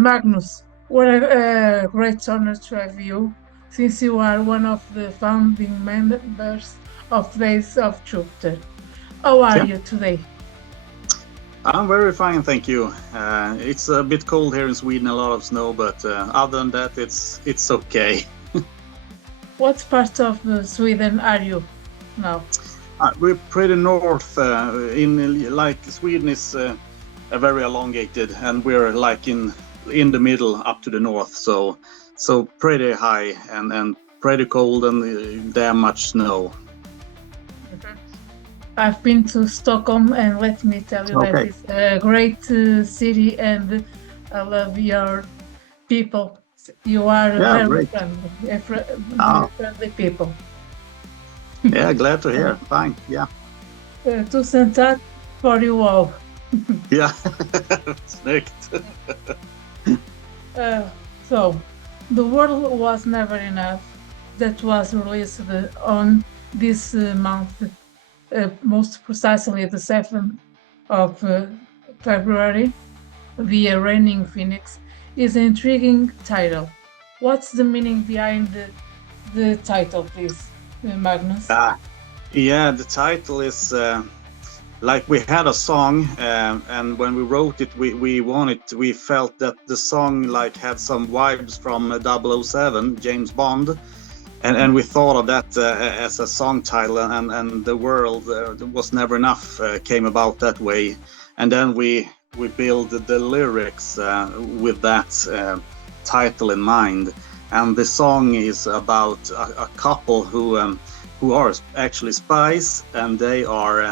Magnus, what a great honor to have you, since you are one of the founding members of Days of Jupiter. How are Yeah, you today? I'm very fine, thank you. It's a bit cold here in Sweden, a lot of snow, but other than that, it's okay. What part of Sweden are you now? We're pretty north. In like Sweden is a very elongated, and we're like in the middle, up to the north. So pretty high and pretty cold and damn much snow. Mhm. I've been to Stockholm, and let me tell you that Okay. it's a great city, and I love your people. You are Yeah, very great. friendly, very Ah, friendly people. yeah, glad to Uh, hear. Fine. Yeah, Tusen tack for you all. yeah. Snyggt. Uh, so, The World Was Never Enough, that was released on this month, most precisely the 7th of February, via Raining Phoenix, is an intriguing title. What's the meaning behind the title, please, Magnus? Ah, yeah, the title is like we had a song, and when we wrote it, we felt that the song like had some vibes from 007, James Bond, and we thought of that as a song title, and the world was never enough came about that way, and then we built the lyrics with that title in mind, and the song is about a couple who are actually spies, and they are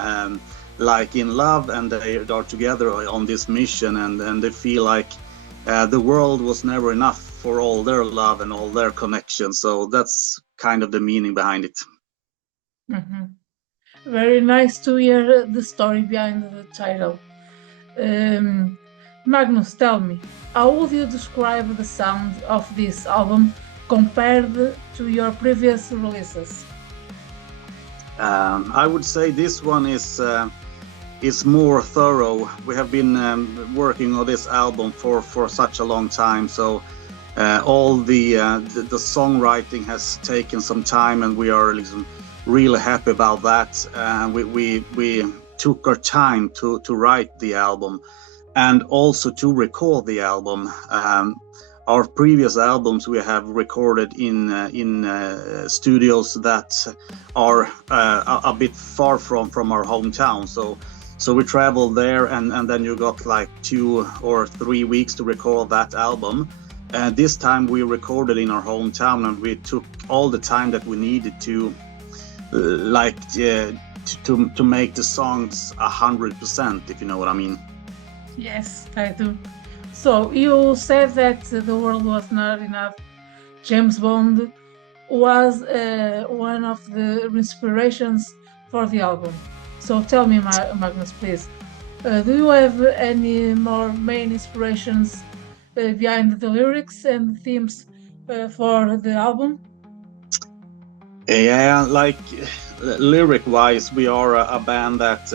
like in love, and they are together on this mission, and they feel like the world was never enough for all their love and all their connections. So that's kind of the meaning behind it. Mhm. Very nice to hear the story behind the title. Um, Magnus, tell me, how would you describe the sound of this album compared to your previous releases? I would say this one is more thorough. We have been working on this album for such a long time, so all the songwriting has taken some time, and we are really happy about that. We took our time to write the album and also to record the album. Our previous albums we have recorded in studios that are a bit far from our hometown. So we traveled there, and then you got like 2 or 3 weeks to record that album. This time we recorded in our hometown, and we took all the time that we needed to to make the songs 100%, if you know what I mean. Yes, I do. So, you said that The World Was Not Enough, James Bond, was one of the inspirations for the album. So, tell me, Magnus, please, do you have any more main inspirations behind the lyrics and themes for the album? Yeah, like lyric wise, we are a band that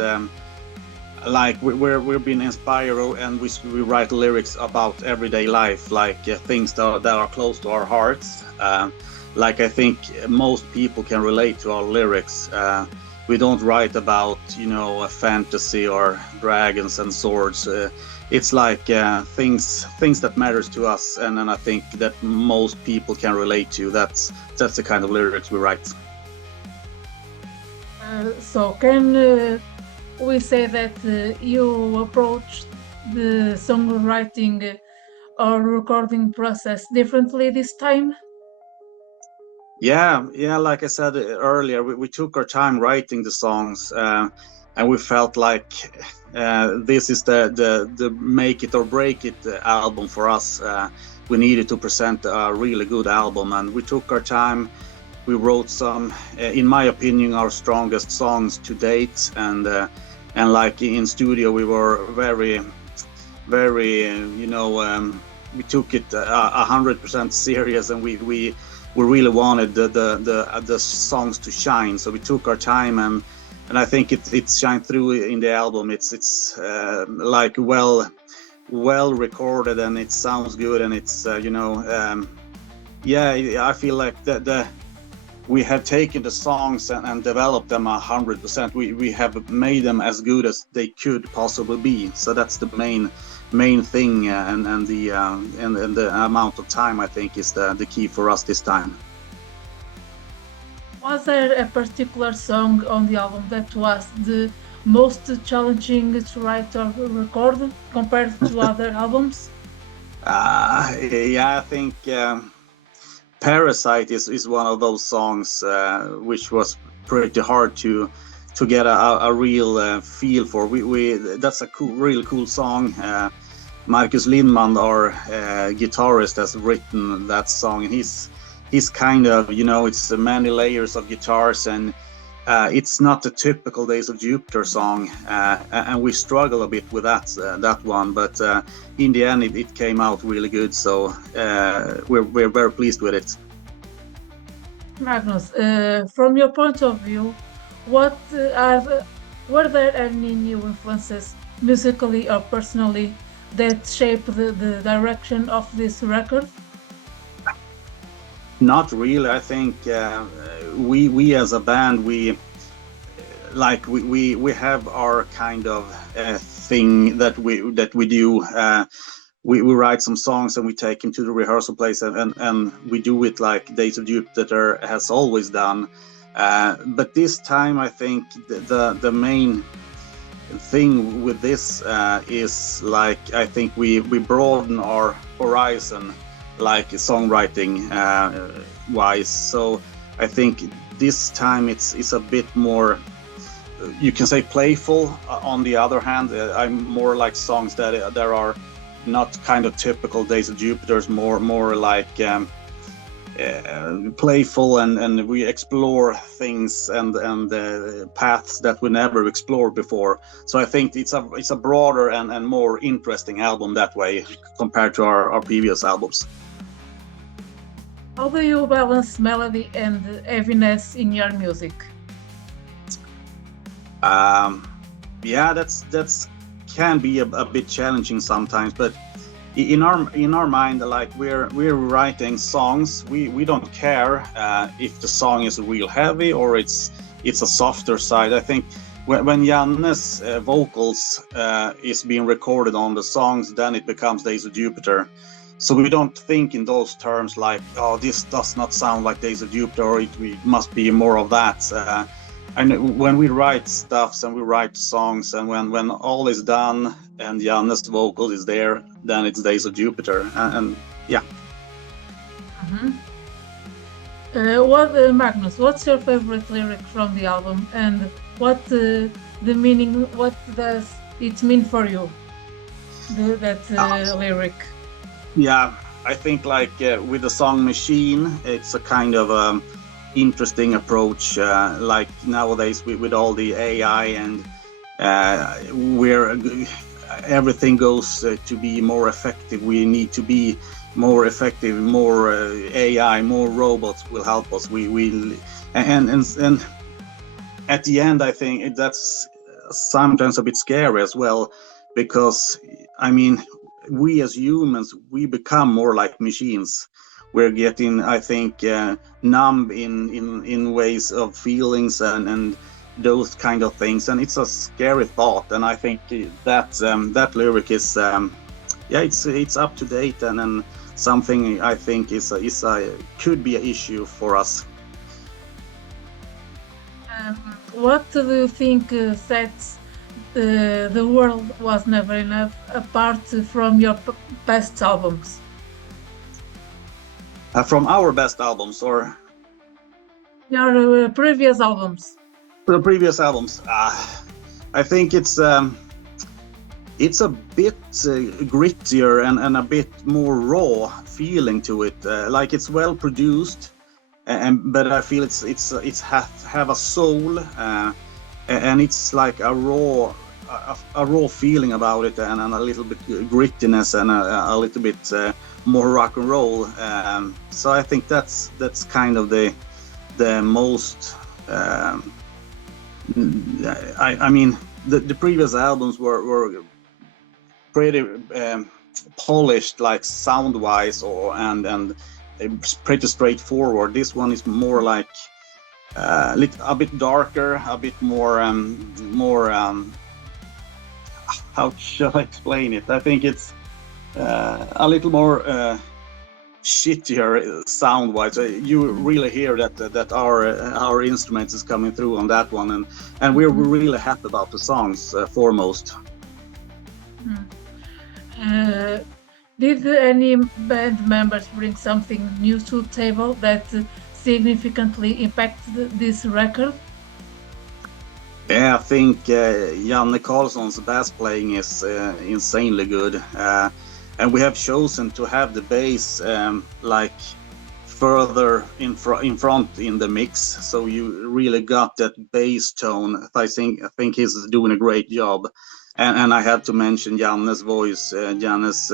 like we're being inspired, and we write lyrics about everyday life, like things that are close to our hearts. Like I think most people can relate to our lyrics. We don't write about a fantasy or dragons and swords. It's like things that matters to us, and I think that most people can relate to. That's the kind of lyrics we write. So, can we say that you approach the songwriting or recording process differently this time? Yeah, like I said earlier, we took our time writing the songs, and we felt like this is the make it or break it album for us. We needed to present a really good album, and we took our time. We wrote some, in my opinion, our strongest songs to date, and like in studio, we were very, we took it 100% serious, and we really wanted the songs to shine. So we took our time, and I think it shined through in the album. It's like well recorded and it sounds good, and it's yeah, I feel like the we have taken the songs and developed them 100%. We have made them as good as they could possibly be. So that's the main thing, and the amount of time, I think, is the key for us this time. Was there a particular song on the album that was the most challenging to write or record compared to other albums? Yeah, I think Parasite is one of those songs which was pretty hard to get a real feel for. We that's a really cool song. Marcus Lindman, our guitarist, has written that song, and he's kind of, it's many layers of guitars, and it's not the typical Days of Jupiter song, and we struggle a bit with that one, but in the end it came out really good, so we're very pleased with it. Magnus, from your point of view, were there any new influences musically or personally that shape the direction of this record? Not really. I think we as a band, we have our kind of thing that we do. We write some songs and we take them to the rehearsal place, and we do it like Days of Jupiter has always done. But this time, I think the main thing with this is, like, I think we broaden our horizon, like songwriting wise. So I think this time it's a bit more, you can say, playful. On the other hand, I'm more like songs that there are not kind of typical Days of Jupiter's, more like playful, and we explore things and paths that we never explored before. So I think it's a broader and more interesting album that way compared to our previous albums. How do you balance melody and heaviness in your music? Yeah, that's can be a bit challenging sometimes, but in our mind, like, we're writing songs, we don't care if the song is real heavy or it's a softer side. I think when Janne's vocals is being recorded on the songs, then it becomes Days of Jupiter. So we don't think in those terms, like, oh, this does not sound like Days of Jupiter, or it must be more of that. And when we write stuffs and we write songs, and when all is done and Janne's vocal is there, then it's Days of Jupiter. And yeah. Magnus, what's your favorite lyric from the album, and what the meaning? What does it mean for you? That lyric. Yeah, I think, like, with the song Machine, it's a kind of interesting approach. Like nowadays with all the AI, and where everything goes to be more effective, we need to be more effective. More AI, more robots will help us. And at the end, I think that's sometimes a bit scary as well, because I mean, we as humans, we become more like machines. We're getting, I think, numb in ways of feelings and those kind of things, and it's a scary thought. And I think that lyric is it's up to date, and something I think could be an issue for us. What do you think sets The World Was Never Enough apart from your past albums? From our best albums, or Your previous albums? the previous albums, I think it's a bit grittier and a bit more raw feeling to it. Like, it's well produced, but I feel it's have a soul, and it's like a raw feeling about it, and a little bit grittiness, and a little bit more rock and roll. So I think that's kind of the most. I mean, the previous albums were pretty polished, like sound-wise, and it's pretty straightforward. This one is more like a bit darker, a bit more how shall I explain it? I think it's a little more shittier sound-wise. You really hear that our instruments is coming through on that one, and we're really happy about the songs foremost. Did any band members bring something new to the table that significantly impacted this record? Yeah, I think Janne Karlsson's bass playing is insanely good, and we have chosen to have the bass like further in front in the mix, so you really got that bass tone. I think he's doing a great job, and I have to mention Janne's voice. Janne's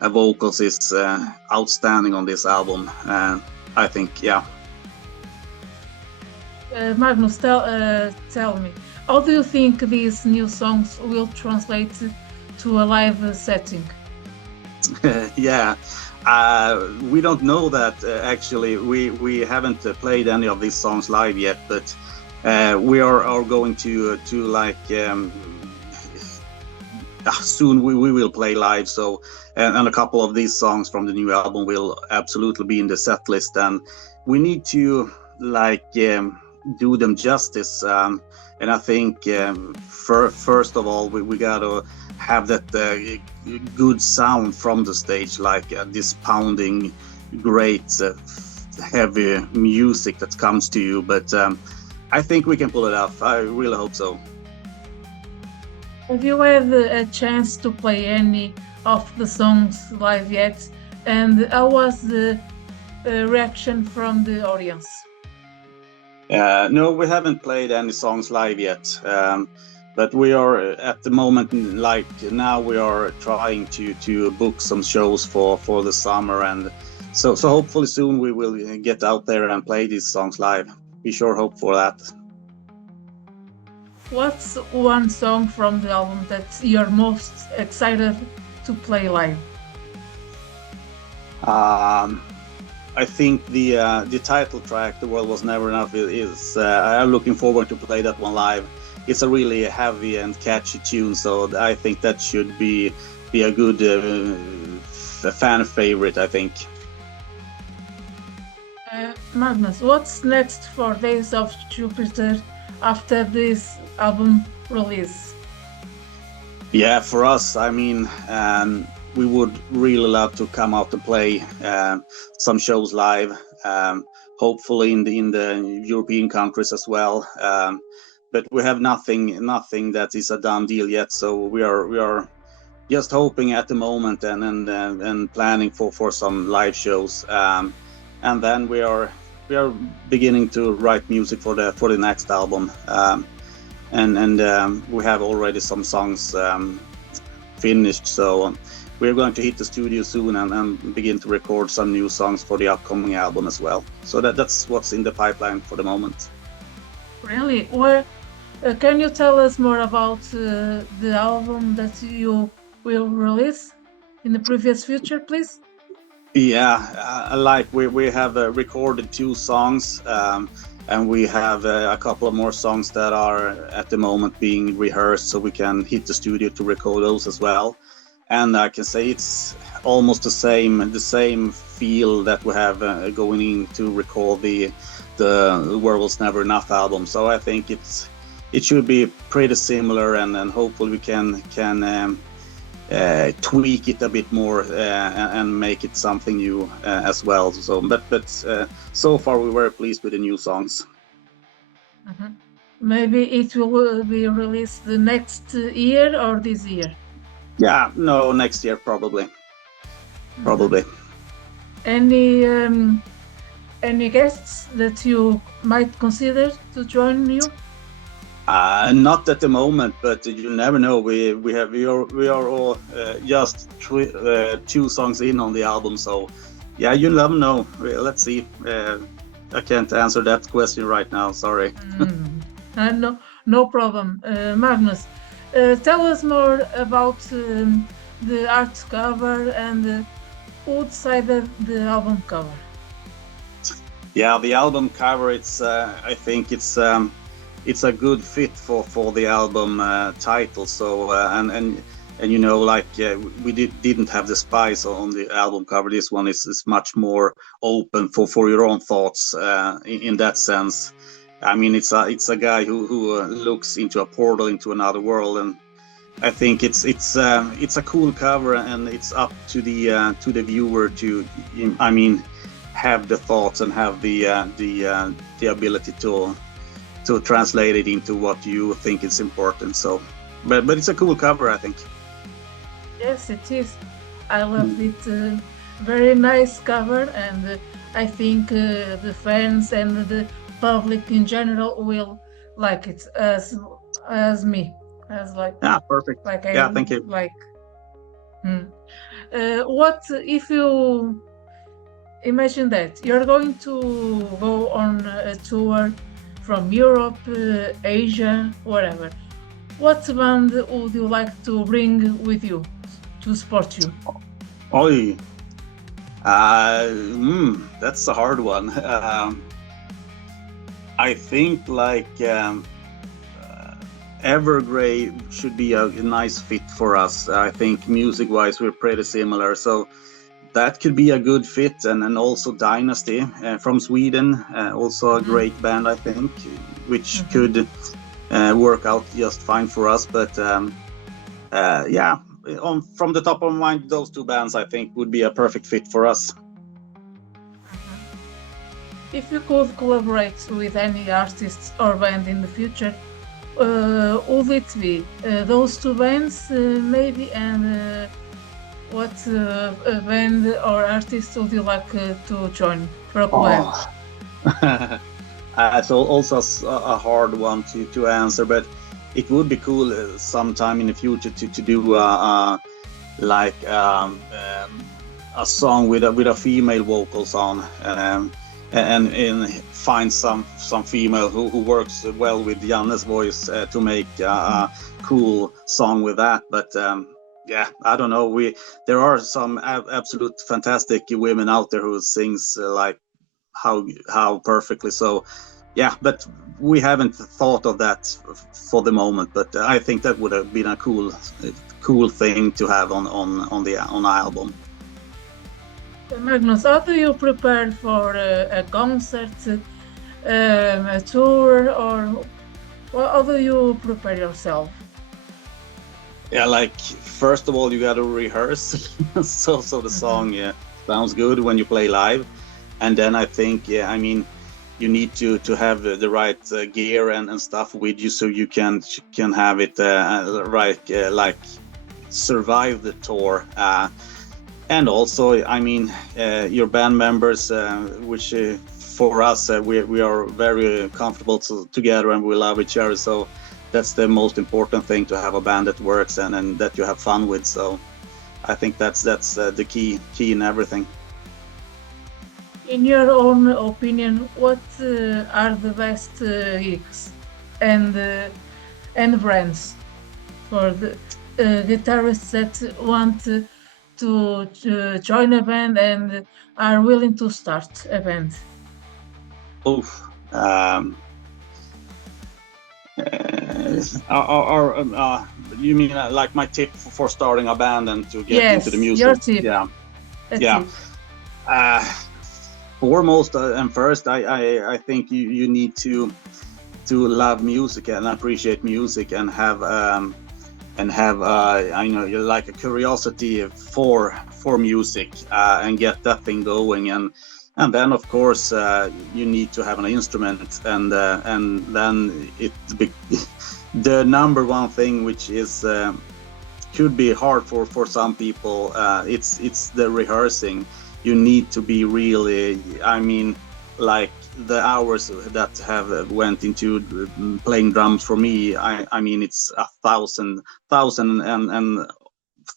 vocals is outstanding on this album. I think, yeah. Magnus, tell me, how do you think these new songs will translate to a live setting? Yeah, we don't know that actually. We haven't played any of these songs live yet, but we are going to like soon we will play live. So and a couple of these songs from the new album will absolutely be in the set list, and we need to like do them justice, and I think first of all we gotta have that good sound from the stage, like this pounding great heavy music that comes to you, but I think we can pull it off. I really hope so. Have you had a chance to play any of the songs live yet, and how was the reaction from the audience? No, we haven't played any songs live yet, but we are at the moment, like now we are trying to book some shows for the summer, and so hopefully soon we will get out there and play these songs live. We sure hope for that. What's one song from the album that you're most excited to play live? I think the title track, "The World Was Never Enough," is I'm looking forward to play that one live. It's a really heavy and catchy tune, so I think that should be a good fan favorite, I think. Magnus, what's next for Days of Jupiter after this album release? Yeah, for us, I mean, we would really love to come out and play some shows live, hopefully in the European countries as well. But we have nothing that is a done deal yet, so we are just hoping at the moment and planning for some live shows, and then we are beginning to write music for the next album, and we have already some songs finished, so we're going to hit the studio soon and begin to record some new songs for the upcoming album as well. So that's what's in the pipeline for the moment. Really? Where can you tell us more about the album that you will release in the previous future, please? Yeah, like we have recorded 2 songs, and we have a couple of more songs that are at the moment being rehearsed, so we can hit the studio to record those as well. And I can say it's almost the same feel that we have going in to record the World Was Never Enough album. So I think it should be pretty similar, and hopefully we can tweak it a bit more and make it something new as well. So, but so far we're very pleased with the new songs. Mm-hmm. Maybe it will be released the next year or this year. Yeah, no, next year probably. Probably. Any guests that you might consider to join you? Not at the moment, but you never know. We are all just 2 songs in on the album, so yeah, you never know. Let's see. I can't answer that question right now. Sorry. No problem, Magnus. Tell us more about the art cover and who decided the album cover. Yeah, the album cover. It's I think it's a good fit for the album title. So and you know, like we didn't have the spice on the album cover. This one is much more open for your own thoughts in that sense. I mean, it's a guy who looks into a portal into another world, and I think it's a cool cover, and it's up to the viewer to, I mean, have the thoughts and have the ability to translate it into what you think is important. So, but it's a cool cover, I think. Yes, it is. I loved it. Very nice cover, and I think the fans and the public in general will like it as me, as Yeah, perfect. like I Yeah, thank you. like. Hmm. What if you imagine that you're going to go on a tour from Europe, Asia, whatever? What band would you like to bring with you to support you? Oi, that's a hard one. I think like Evergrey should be a nice fit for us. I think music-wise we're pretty similar, so that could be a good fit. And also Dynasty from Sweden, also a great band, I think, which could work out just fine for us. But yeah, from the top of my mind, those two bands I think would be a perfect fit for us. If you could collaborate with any artist or band in the future, would it be those two bands maybe? And what band or artist would you like to join for a collab? Oh. It's also a hard one to answer, but it would be cool sometime in the future to do like a song with a female vocals on, and find some female who works well with Janne's voice to make a cool song with that. But yeah, I don't know. There are some absolute fantastic women out there who sings like how perfectly. So yeah, but we haven't thought of that for the moment. But I think that would have been a cool thing to have on the album. Magnus, how do you prepare for a concert, a tour, or how do you prepare yourself? Yeah, like first of all, you got to rehearse, so the song sounds good when you play live, and then I think I mean, you need to have the right gear and stuff with you, so you can have it right, like survive the tour. And also, I mean, your band members, which for us, we are very comfortable together and we love each other. So that's the most important thing, to have a band that works and that you have fun with. So I think that's the key in everything. In your own opinion, what are the best gigs and brands for the guitarists that want to join a band and are willing to start a band? Oof. You mean like my tip for starting a band and to get into the music? Your tip. Yeah. Foremost and first, I think you need to love music and appreciate music and have I know, like a curiosity for music and get that thing going, and then of course you need to have an instrument, and then the number one thing, which is could be hard for some people, it's the rehearsing. You need to be really, I mean, like the hours that have went into playing drums for me, I mean, it's 1,000 and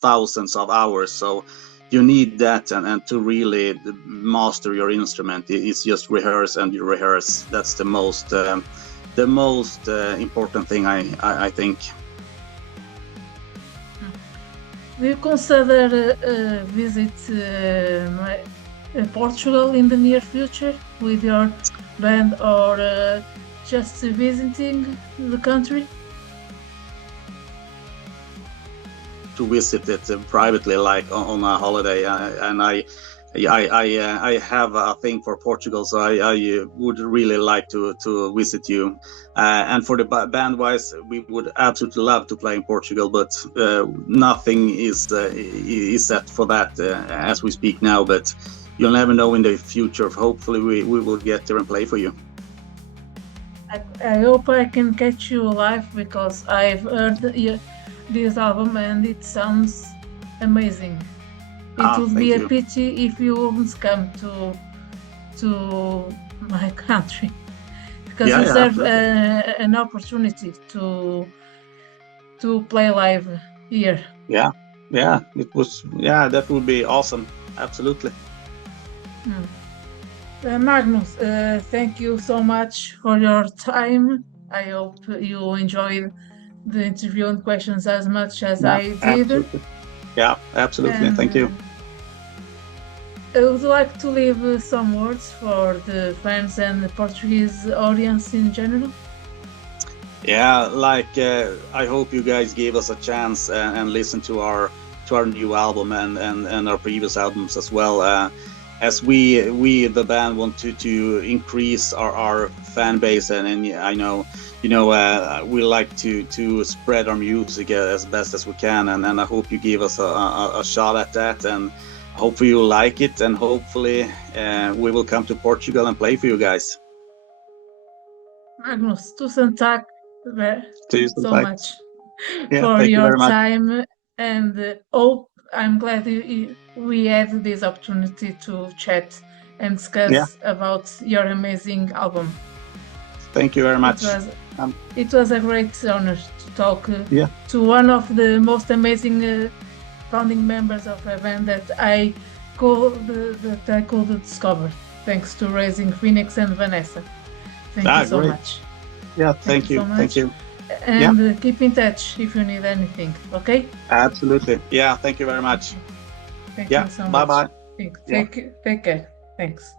thousands of hours. So you need that, and to really master your instrument, it's just rehearse and you rehearse. That's the most important thing, I think. Do you consider visit Portugal in the near future with your band, or just visiting the country? To visit it privately, like on a holiday, and I have a thing for Portugal, so I would really like to visit you. And for the band wise, we would absolutely love to play in Portugal, but nothing is set for that as we speak now. But you'll never know in the future. Hopefully, we will get there and play for you. I hope I can catch you live, because I've heard this album and it sounds amazing. It would be a pity if you wouldn't come to my country, because you deserve an opportunity to play live here. Yeah, that would be awesome. Absolutely. Magnus, thank you so much for your time. I hope you enjoyed the interview and questions as much as I did. Absolutely. Yeah, absolutely. And thank you. I would like to leave some words for the fans and the Portuguese audience in general. Yeah, like I hope you guys gave us a chance and listen to our new album and our previous albums as well. As we the band want to increase our fan base, and I know we like to spread our music as best as we can, and I hope you give us a shot at that, and hopefully you like it, and hopefully we will come to Portugal and play for you guys. Magnus, tusen tack so much for your time, and I'm glad we had this opportunity to chat and discuss about your amazing album. Thank you very much. It was a great honor to talk to one of the most amazing founding members of a band that I could discover, thanks to Raising Phoenix and Vanessa. Thank you so much. Yeah, thank you. Thank you. And keep in touch if you need anything, okay? Absolutely. Yeah, thank you very much. Thank you so much. Bye-bye. Take care. Thanks.